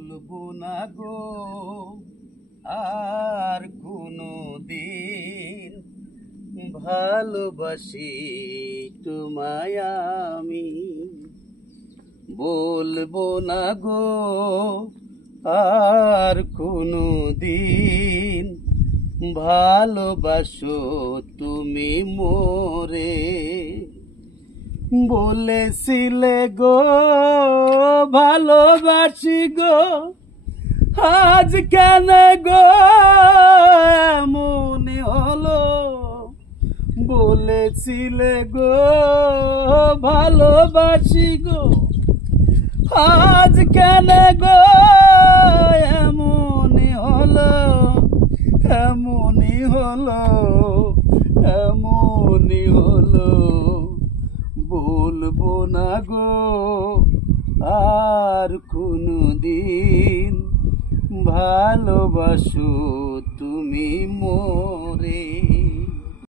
বলবো না গো আর কোনো দিন ভালোবাসি তোমায় আমি। বলবো না গো আর কোনো দিন ভালোবাসো তুমি মোরে। বলেছিলে গো ভালোবাসি গো, আজ কেন গো এমন হলো। বলেছিলে গো ভালোবাসি গো, আজ কেন গো এমন হলো। এমনই হলো, এমনই হলো। বলবো না গো আর কোনো দিন ভালোবাসো তুমি মোরে।